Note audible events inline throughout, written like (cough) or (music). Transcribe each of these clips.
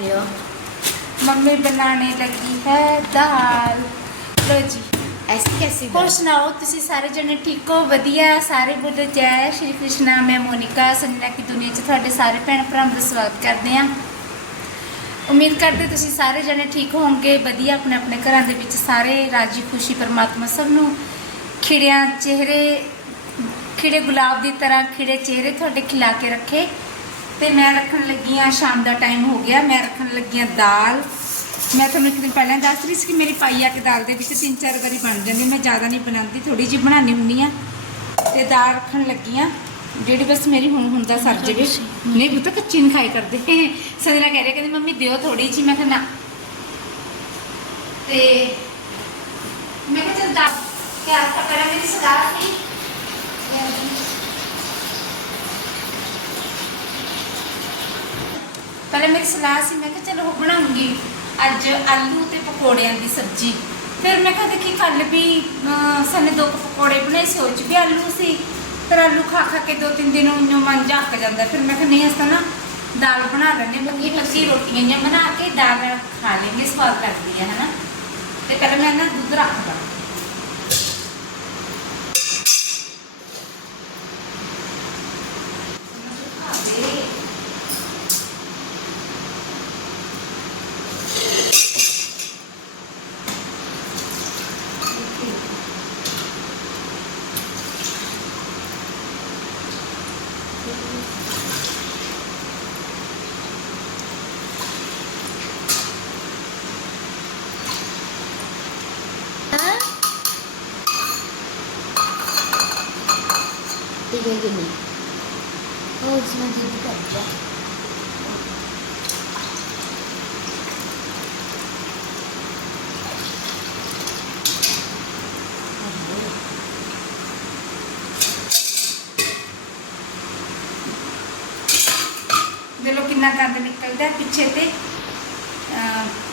ਲਿਓ ਮੰਮੀ ਬਣਾਉਣੇ ਲੱਗੀ ਹੈ ਦਾਲ। ਲੋ ਜੀ। ਐਸੀ ਕੈਸੀ ਹੋਰ ਸੁਣਾਓ ਤੁਸੀਂ ਸਾਰੇ ਜਣੇ ਠੀਕ ਹੋ? ਵਧੀਆ ਸਾਰੇ ਬੋਲੋ ਜੈ ਸ਼੍ਰੀ ਕ੍ਰਿਸ਼ਨਾ ਮੈਂ ਮੋਨਿਕਾ। ਸੰਨਾ ਕੀ ਦੁਨੀਆ 'ਚ ਤੁਹਾਡੇ ਸਾਰੇ ਭੈਣ ਭਰਾਵਾਂ ਦਾ ਸਵਾਗਤ ਕਰਦੇ ਆਂ ਉਮੀਦ ਕਰਦੇ ਤੁਸੀਂ ਸਾਰੇ ਜਣੇ ਠੀਕ ਹੋਵੋਗੇ। ਵਧੀਆ ਆਪਣੇ ਆਪਣੇ ਘਰਾਂ ਦੇ ਵਿੱਚ ਸਾਰੇ ਰਾਜੀ ਖੁਸ਼ੀ ਪਰਮਾਤਮਾ ਸਭ ਨੂੰ ਖਿੜਿਆਂ ਚਿਹਰੇ ਖਿੜੇ ਗੁਲਾਬ ਦੀ ਤਰ੍ਹਾਂ ਖਿੜੇ ਚਿਹਰੇ ਤੁਹਾਡੇ ਖਿਲਾ ਕੇ ਰੱਖੇ। ਤੇ ਮੈਂ ਰੱਖਣ ਲੱਗੀ ਆ ਸ਼ਾਮ ਦਾ ਟਾਈਮ ਹੋ ਗਿਆ। ਮੈਂ ਰੱਖਣ ਲੱਗੀ ਆ ਦਾਲ। ਮੈਂ ਤੁਹਾਨੂੰ ਇੱਕ ਦਿਨ ਪਹਿਲਾਂ ਦੱਸ ਰਹੀ ਸੀ ਕਿ ਮੇਰੀ ਪਾਈਆ ਕੇ ਦਾਲ ਦੇ ਵਿੱਚ ਤਿੰਨ ਚਾਰ ਵਾਰੀ ਬਣ ਜਾਂਦੀ। ਮੈਂ ਜ਼ਿਆਦਾ ਨਹੀਂ ਬਣਾਉਂਦੀ ਥੋੜੀ ਜਿਹੀ ਬਣਾਉਣੀ ਹੁੰਦੀ ਆ। ਤੇ ਦਾਲ ਰੱਖਣ ਲੱਗੀ ਆ। ਜਿਹੜੀ ਬਸ ਮੇਰੀ ਹੁਣ ਹੁੰਦਾ ਸਰ ਜਾਵੇ ਨਹੀਂ ਬੁੱਤ ਕੱਚੀ ਨਹੀਂ ਖਾਈ ਕਰਦੇ। ਸੰਜਨਾ ਕਹਿ ਰਹੀ, ਕਹਿੰਦੀ, ਮੰਮੀ, ਦਿਓ ਥੋੜੀ ਜਿਹੀ। ਮੈਂ ਕਿਹਾ, ਨਾ। ਤੇ ਮੈਂ ਕਿਹਾ, ਚਲ ਦਾਲ ਕਿ ਆਪਕਾ ਮੇਰੀ ਸਲਾਹ ਸੀ। ਪਹਿਲਾਂ ਮੇਰੀ ਸਲਾਹ ਸੀ ਮੈਂ ਕਿਹਾ ਚਲੋ ਉਹ ਬਣਾਉਂਗੀ। ਅੱਜ ਆਲੂ ਤੇ ਪਕੌੜਿਆਂ ਦੀ ਸਬਜ਼ੀ। ਫਿਰ ਮੈਂ ਕਿਹਾ ਕਿ ਕੱਲ ਵੀ ਅਹ, ਸਨੇ ਦੋ ਪਕੌੜੇ ਬਣਾਏ ਸੋਚ ਵੀ ਆਲੂ ਸੀ। ਫਿਰ ਆਲੂ ਖਾ ਖਾ ਕੇ ਦੋ ਤਿੰਨ ਦਿਨ ਉਹਨੂੰ ਮਨ ਝੱਕ ਜਾਂਦਾ। ਫਿਰ ਮੈਂ ਕਿਹਾ ਨਹੀਂ ਅਸਾਂ ਨਾ ਦਾਲ ਬਣਾ ਲੈਂਦੇ ਪੱਕੀ ਪੱਕੀ ਰੋਟੀਆਂ ਜਿਹੀਆਂ ਬਣਾ ਕੇ ਦਾਲ ਖਾ ਲੈਂਗੇ ਸਵਾਦ ਲੱਗਦੀ ਹੈ ਹਨਾ। ਤੇ ਪਹਿਲਾਂ ਮੈਂ ਨਾ ਦੁੱਧ ਰੱਖਦਾ। 啊，这个给你，哦，喜欢这个动。ਦੇ ਲੋ ਕਿੰਨਾ ਗੰਦ ਨਿਕਲਦਾ ਪਿੱਛੇ ਤੇ।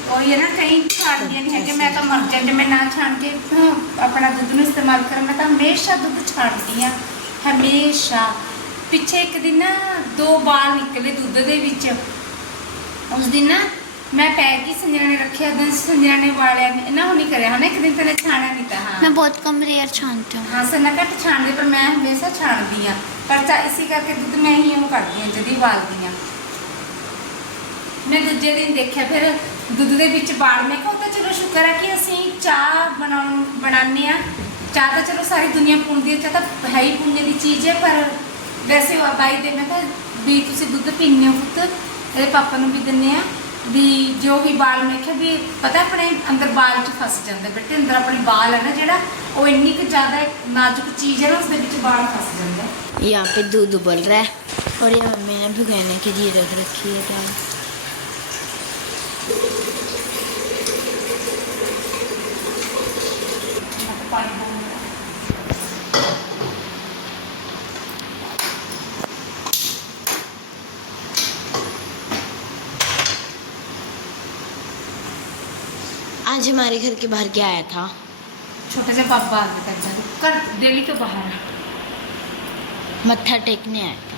ਉਹ ਇਹ ਨਾ ਕਈ ਛਾਣਦੀਆਂ ਨਹੀਂ ਹੈਗੇ ਮੈਂ ਤਾਂ ਮਰ ਜਾਂਦੇ ਮੈਂ ਨਾ ਛਾਣ ਕੇ ਆਪਣਾ ਦੁੱਧ ਨੂੰ ਇਸਤੇਮਾਲ ਕਰਾਂ ਮੈਂ ਤਾਂ ਹਮੇਸ਼ਾ ਦੁੱਧ ਛਾਣਦੀ ਆ ਹਮੇਸ਼ਾ। ਪਿੱਛੇ ਇੱਕ ਦਿਨ ਨਾ ਦੋ ਬਾਲ ਨਿਕਲੇ ਦੁੱਧ ਦੇ ਵਿੱਚ। ਉਸ ਦਿਨ ਨਾ ਮੈਂ ਪੈ ਗਈ ਸੰਜਨਾ ਨੇ ਰੱਖਿਆ ਦਿਨ ਸੰਜਨਾ ਨੇ ਵਾਲਿਆ ਨੇ ਨਾ ਉਹ ਕਰਿਆ ਹਨਾ ਇੱਕ ਦਿਨ ਤੇਰੇ ਛਾਣਿਆ ਨਹੀਂ ਤਾਂ ਹਾਂ। ਮੈਂ ਬਹੁਤ ਕਮ ਰੇਅਰ ਛਾਣਦੀ ਹਾਂ। ਹਾਂ ਸੰਨਾ ਘੱਟ ਛਾਣਦੀ ਪਰ ਮੈਂ ਹਮੇਸ਼ਾ ਛਾਣਦੀ ਆ ਪਰ ਤਾਂ ਇਸੇ ਕਰਕੇ ਦੁੱਧ ਮੈਂ ਹੀ ਉਹ ਕਰਦੀ ਆ ਜਦੀ ਵਾਲਦੀ ਆ ਮੈਂ ਦੂਜੇ ਦਿਨ ਦੇਖਿਆ ਫਿਰ ਦੁੱਧ ਦੇ ਵਿੱਚ ਬਾਲ ਮੈਂ ਕਿਹਾ ਉਹ ਤਾਂ ਚਲੋ ਸ਼ੁਕਰ ਹੈ ਕਿ ਅਸੀਂ ਚਾਹ ਬਣਾਉਣ ਬਣਾਉਂਦੇ ਆ ਚਾਹ ਤਾਂ ਚਲੋ ਸਾਰੀ ਦੁਨੀਆ ਪੁੰਦੀ ਹੈ ਚਾਹ ਤਾਂ ਹੈ ਹੀ ਪੁੰਨੇ ਦੀ ਚੀਜ਼ ਹੈ ਪਰ ਵੈਸੇ ਉਹ ਬਾਈ ਦੇ ਮੈਂ ਕਿਹਾ ਵੀ ਤੁਸੀਂ ਦੁੱਧ ਪੀਂਦੇ ਹੋ ਪੁੱਤ ਇਹਦੇ ਪਾਪਾ ਨੂੰ ਵੀ ਦਿੰਦੇ ਆ ਵੀ ਜੋ ਵੀ ਬਾਲ ਮੈਂ ਕਿਹਾ ਵੀ ਪਤਾ ਆਪਣੇ ਅੰਦਰ ਬਾਲ ਚ ਫਸ ਜਾਂਦਾ ਬੇਟੇ ਅੰਦਰ ਆਪਣੇ ਬਾਲ ਹੈ ਨਾ ਜਿਹੜਾ ਉਹ ਇੰਨੀ ਕੁ ਜ਼ਿਆਦਾ ਨਾਜ਼ੁਕ ਚੀਜ਼ ਹੈ ਨਾ ਉਸ ਦੇ ਵਿੱਚ ਬਾਲ ਫਸ ਜਾਂਦਾ ਹੈ। यहाँ पे दूध उबल रहा है और ये मम्मी ने भिगोने के लिए रख रखी है दाल आज हमारे घर के बाहर क्या आया था? छोटा सा पापा आ गया था कर दिल्ली के बाहर। मत्था टेकने आया था।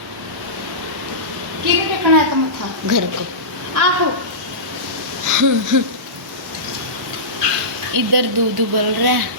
किने टेकना है का मथा घर को। आहो। (laughs) इधर दूध उबल रहा है।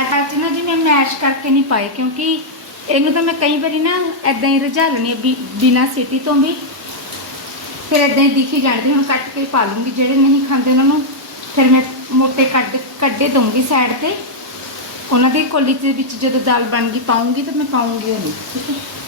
ਆਟਾ ਚ ਨਾ ਜੀ ਮੈਂ ਮੈਸ਼ ਕਰਕੇ ਨਹੀਂ ਪਾਏ, ਕਿਉਂਕਿ ਇਹਨੂੰ ਤਾਂ ਮੈਂ ਕਈ ਵਾਰੀ ਨਾ ਐਦਾਂ ਹੀ ਰਝਾ ਲੈਣੀ ਆ ਬਿਨਾ ਸੀਟੀ ਤੋਂ ਵੀ। ਫਿਰ ਐਦਾਂ ਹੀ ਦਿਖੀ ਜਾਂਦੀ ਹੁਣ ਕੱਟ ਕੇ ਪਾ ਲੂੰਗੀ, ਜਿਹੜੇ ਨਹੀਂ ਖਾਂਦੇ ਉਹਨਾਂ ਨੂੰ, ਫਿਰ ਮੈਂ ਮੋਟੇ ਕੱਢ, ਕੱਢੇ ਦਊਂਗੀ ਸਾਈਡ ਤੇ। ਉਹਨਾਂ ਦੀ ਕੋਲੀ ਦੇ ਵਿੱਚ ਜਦੋਂ ਦਾਲ ਬਣ ਗਈ, ਪਾਉਂਗੀ ਤਾਂ ਮੈਂ ਪਾਉਂਗੀ ਉਹਨੂੰ। ਠੀਕ ਹੈ